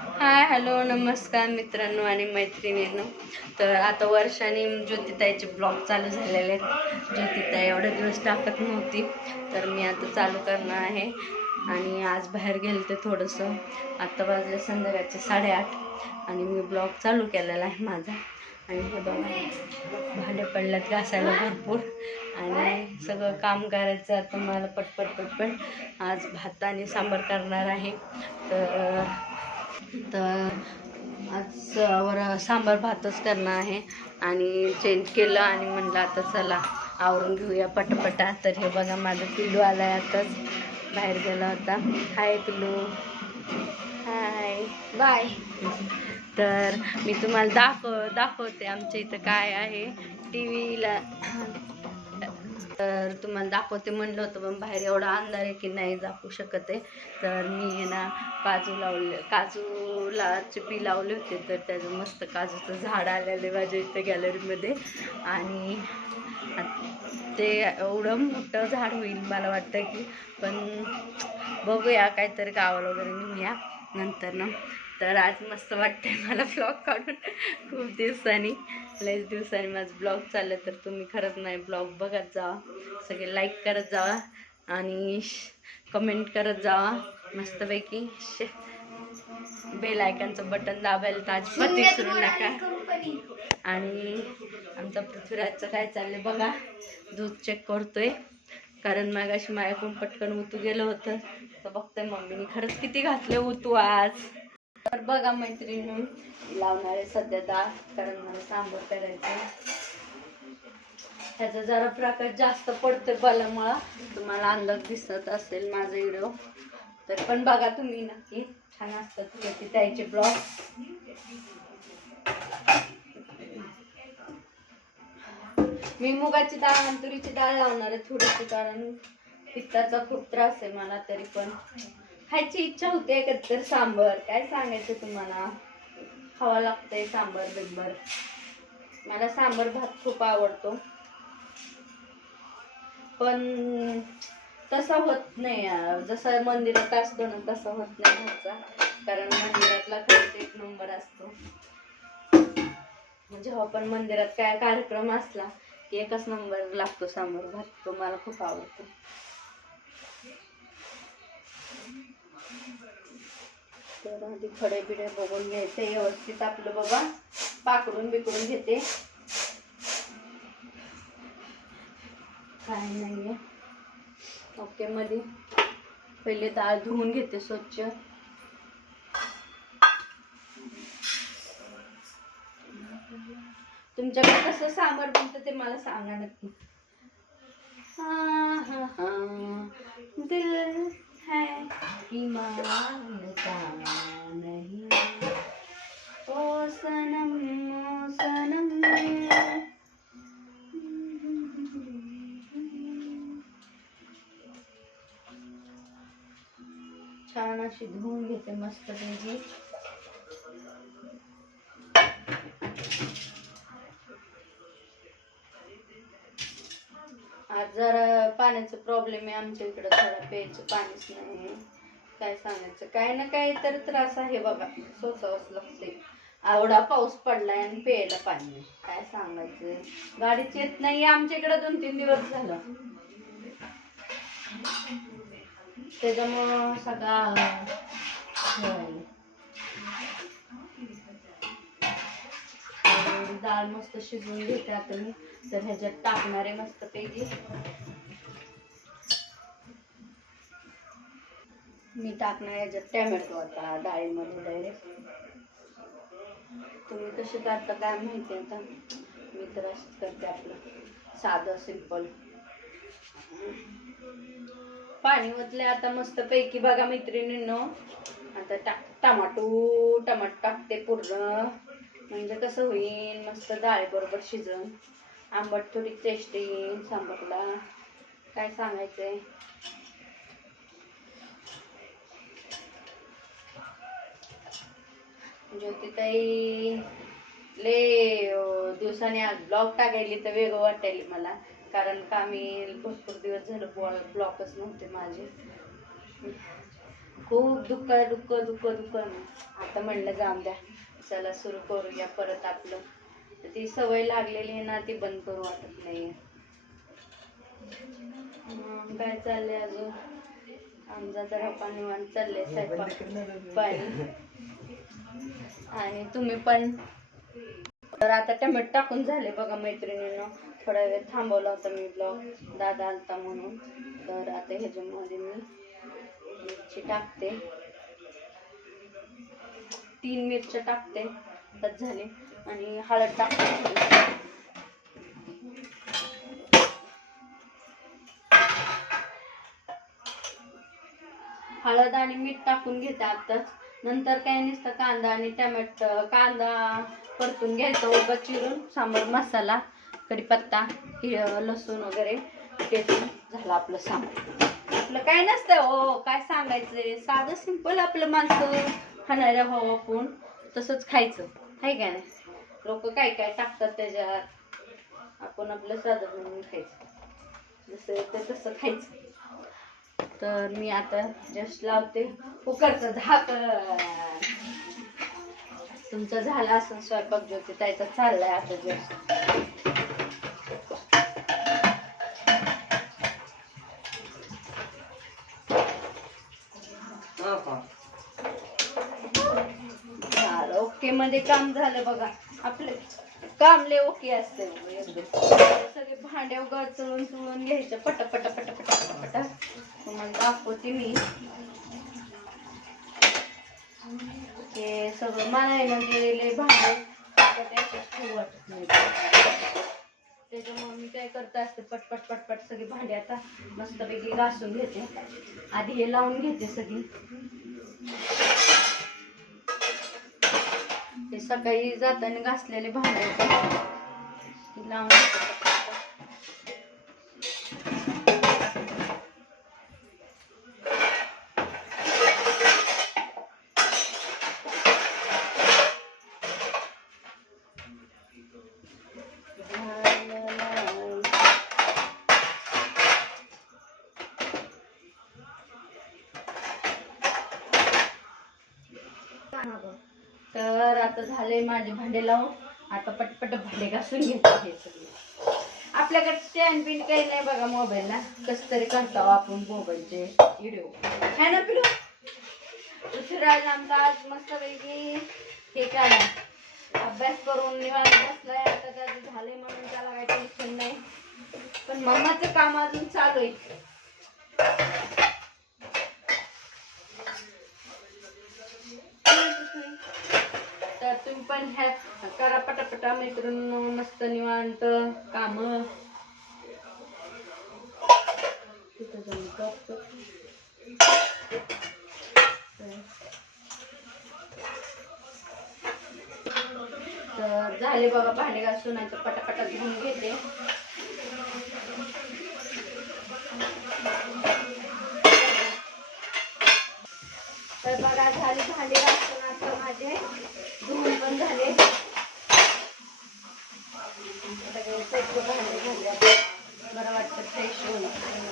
Hi hello नमस्कार मित्रांनो आणि मैत्रिणींनो. तर आता वर्षाने ज्योतिताईचे ब्लॉग चालू झालेले आहेत. ज्योतिताई एवढे दिवस टाकत नव्हती तर मी आता चालू करणार आहे. आणि आज बाहेर गेले ते थोडंसं. आता वाजले संध्याकाळचे साडेआठ आणि मी ब्लॉग चालू केलेला आहे माझा. आणि हे बघा भांडे पडल्यात घासायला भरपूर. आणि सगळं काम करायचं आता मला पटपट पटपट आज भात आणि सांबार करणार आहे. तर तर आज वर सांबार भातच करणार आहे आणि चेंज केलं आणि म्हणलं आता चला आवरून घेऊया पटपटा. तर हे बघा माझं पिल्लू आला आहे आताच. बाहेर गेला होता. हाय पिल्लू. हाय बाय तर मी तुम्हाला दाखव दाखवते आमच्या इथं काय आहे. टी व्हीला तर तुम्हाला दाखवते म्हणलं होतं पण बाहेर एवढा अंधार आहे की नाही दाखवू शकत आहे. तर मी आहे ना काजू लावले काजूला बी लावले होते तर त्याचं मस्त काजूचं झाड आलेलं माझ्या इथं गॅलरीमध्ये आणि ते एवढं मोठं झाड होईल मला वाटतं की पण बघूया काहीतरी गावाला वगैरे नेऊया नंतर ना. तर आज मस्त वाटतंय मला ब्लॉग काढून. खूप दिवसांनी लईच दिवसांनी माझं ब्लॉग चाललं तर तुम्ही खरंच नाही ब्लॉग बघत जावा. सगळे लाईक करत जावा आणि कमेंट करत जावा मस्तपैकी. शे बेल आयकॉनचं बटन दाबायला तर अजिबात विसरू नका. आणि आमचा पृथ्वीराजचं काय चाललंय बघा दूध चेक करतोय. कारण मग अशी माझ्याकडून पटकन उतू गेलं होतं. तर बघतोय मम्मीने खरंच किती घातले उतू आज. तर बघा मैत्रिणी लावणारे सध्या डाळ कारण मला सांबर करायचं. त्याचा जरा प्रकाश जास्त पडतोय बलामुळं. तुम्हाला अंदाज दिसत असेल माझा व्हिडिओ. तर पण बघा तुम्ही नक्की. छान असतात तुझ्या त्याचे ब्लॉग. मी मुगाची डाळ आणि तुरीची डाळ लावणार आहे थोडीशी कारण पित्ताचा खूप त्रास आहे मला तरी पण. खायची इच्छा होते एकत्र सांबर. काय सांगायचं तुम्हाला? खावा लागतंय सांबर बिंबर. मला सांबर भात खूप आवडतो. पण तसा होत नाही. अं, जसा मंदिरात असतो ना तसा होत नाही घरचा कारण मंदिरातला खर्च एक नंबर असतो. जेव्हा पण मंदिरात काय कार्यक्रम असला की एकच नंबर लागतो सांबर भात. तो मला खूप आवडतो. तर आधी खडे बिडे बघून घ्यायचे व्यवस्थित आपलं बाबा पाकडून बिकडून घेते. काय नाहीये. ओके मध्ये पहिले डाळ धुवून घेते स्वच्छ. तुमच्याकडे कसं सांबार बनतं ते मला सांगा नक्की. हा हा हा. दिल है। कि मानता नहीं। ओ सनम ओ सनम छान अशी धुवून घेते मस्त त्याची पाण्याचा प्रॉब्लेम आहे. आमच्या इकडं थोडा प्यायचं पाणीच नाही काय सांगायचं? काय ना काय तर त्रास आहे बघा. सोसावंच लागते. आवडा पाऊस पडलाय आणि प्यायला पाणी काय सांगायचं? गाडीच येत नाही आमच्या इकडं दोन तीन दिवस झालं. त्याच्यामुळं सगळा डाळ मस्त शिजवून घेते आता मी. तर ह्याच्यात टाकणारे मस्त पैकी. मी टाकणार याच्यात टॅमॅटो आता डाळीमध्ये डायरेक्ट तुम्ही कसे करता काय माहिती आता? मी तर असंच करते आपलं. साधं सिंपल पाणी ओतले आता मस्त पैकी बघा मैत्रिणींनो आता टाक टमाटो टमाट टाकते पूर्ण. म्हणजे कसं होईल मस्त डाळी बरोबर शिजन. आंबट थोडी टेस्ट येईल सांबारला. काय सांगायचंय? ज्योतिताई ले अं, दिवसाने आज ब्लॉग टाकायली तर वेगळं वाटायली मला. कारण का मी भरपूर दिवस झालं ब्लॉगच नव्हते माझे. खूप दुःख दुःख दुःख दुःख. आता म्हणलं जाऊन द्या. चला सुरू करूया परत आपलं. तर ती सवय लागलेली आहे ना ती बंद करू वाटत नाही काय चाललंय अजून? आमचा जरा पाणी वाण चाललंय स्वयंपाक. पाणी. आणि तुम्ही पण तर आता टमॅटो टाकून झाले बघा मैत्रिणीनं. थोडा वेळ थांबवला होता मी ब्लॉग दादा आलता म्हणून. तर आता ह्याच्यामध्ये मी मिरची टाकते. तीन मिरच्या टाकते. बस झाले. आणि हळद टाकते. हळद आणि मीठ टाकून घेते आताच नंतर काय नुसतं कांदा आणि टमॅटो कांदा परतून घ्यायचा उगा चिरून सांबार मसाला कढीपत्ता हि- लसूण वगैरे टेचून झालं आपलं सांबार. आपलं काय नसतं हो काय सांगायचं साधं सिंपल आपलं माणसं खाणाऱ्या भाऊ आपण तसंच खायचं. आहे का नाही? लोक काय काय टाकतात त्याच्यात? आपण आपलं साधं म्हणून खायचं. जसं ते तसं खायचं. तर मी आता जस्ट लावते कुकरचं झाकण. तुमचं झालं असं स्वयंपाक ज्योती त्याचा चाललाय आता जस्ट ओके मध्ये काम झालं बघा. आपले कामले ओके असते सगळे भांडे उगा चळून चुळून घ्यायचं. पट पट पट पट पट पट तुम्हाला दाखवते मी. ते सगळं मला म्हणजे भांडे खूप वाटत नाही. त्याच्यामुळे मी काय करत असते पटपट पटपट सगळी भांडी आता मस्तपैकी घासून घेते. आधी हे लावून घेते सगळी. ते सकाळी जाताना घासलेले भांडे लावून आता झाले माझे भांडे लावून. आता पटपट भांडे घासून घेतो हे सगळे. आपल्याकडे स्टँड बिन काही नाही बघा मोबाईलला कस तरी करतो आपण मोबाईलचे व्हिडिओ आहे ना पिलो? उशिरा आमचा आज मस्तपैकी हे काय अभ्यास करून निवांत बसलाय. आता त्याचं झाले म्हणून त्याला काही टेन्शन नाही. पण मम्माचं काम अजून चालू आहे तर तुम्ही पण ह्या करा पटापटा मैत्रिणी मस्त निवांत काम. तर झाले बाबा भांडे घासून आता पटापटा धुवून घेते. तर बघा झाली भांडे घासून आता माझे. धुवून पण झाले. झाले बरं वाटतं फ्रेश होऊन.